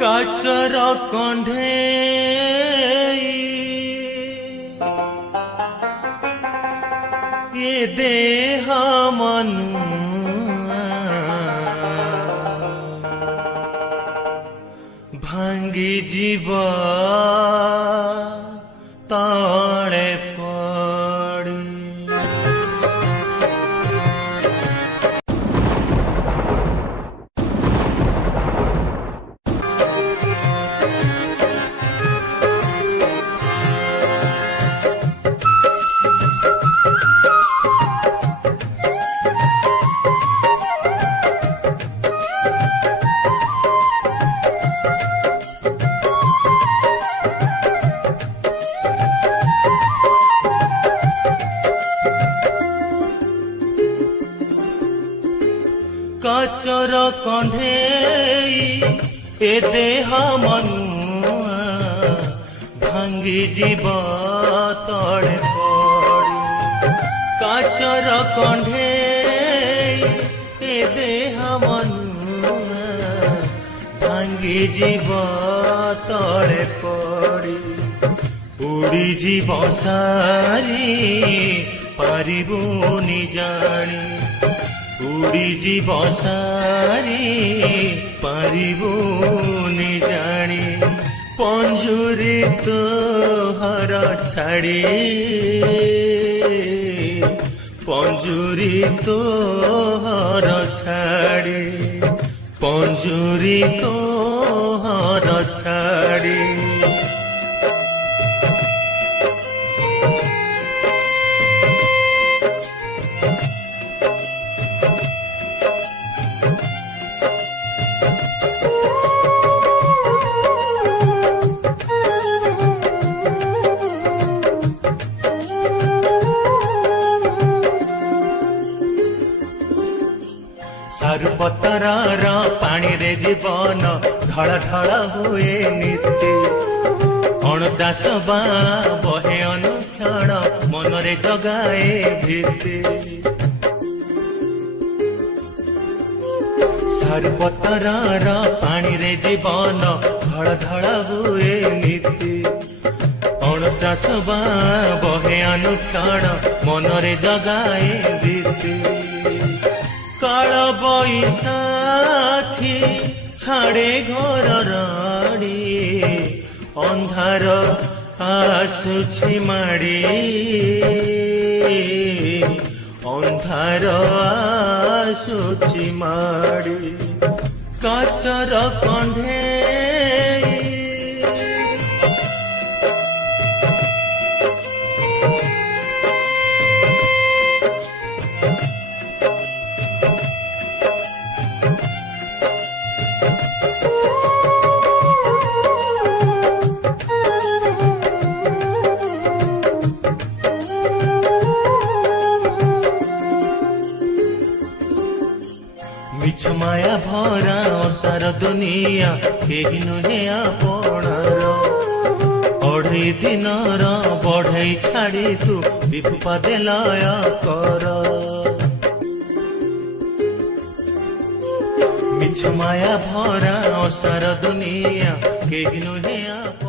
काचर कंढे ये देह मनु भांगी जीव तले पड़ी काचर कंढे ए देह मनु भांगी जीव तले पड़ी काचर कंढे ए देह मनु भांगी जीव तले पड़ी उड़ी जीव सारी पारिबुनि जानी उड़ी जीव सारी पारिबुनि जानी पंजुरी तोहर छाड़ी पंजुरी तोहर छाड़ी पंजुरी तोहर छाड़ी सारु पतरार पानी रे जीवन ढळ ढळ हुए नीति अणचाष बा बहे अनुक्षण मनरे जगाए भीति सारु पतरार पानी रे जीवन ढळ ढळ हुए नीति अणचाष बा बहे अनुक्षण मनरे जगाए भीति काल बैसाखी छाड़े घर राड़ी अंधार आसुछि माड़ी अंधार आसुछि माड़ी काचर कंढे मिछ माया भरा असार दुनिया केही नुहे आपणर अढ़ई दिनर बढ़ई छाड़ी तू विपदे लय कर मिछ माया भरा असार दुनिया केही नुहे आप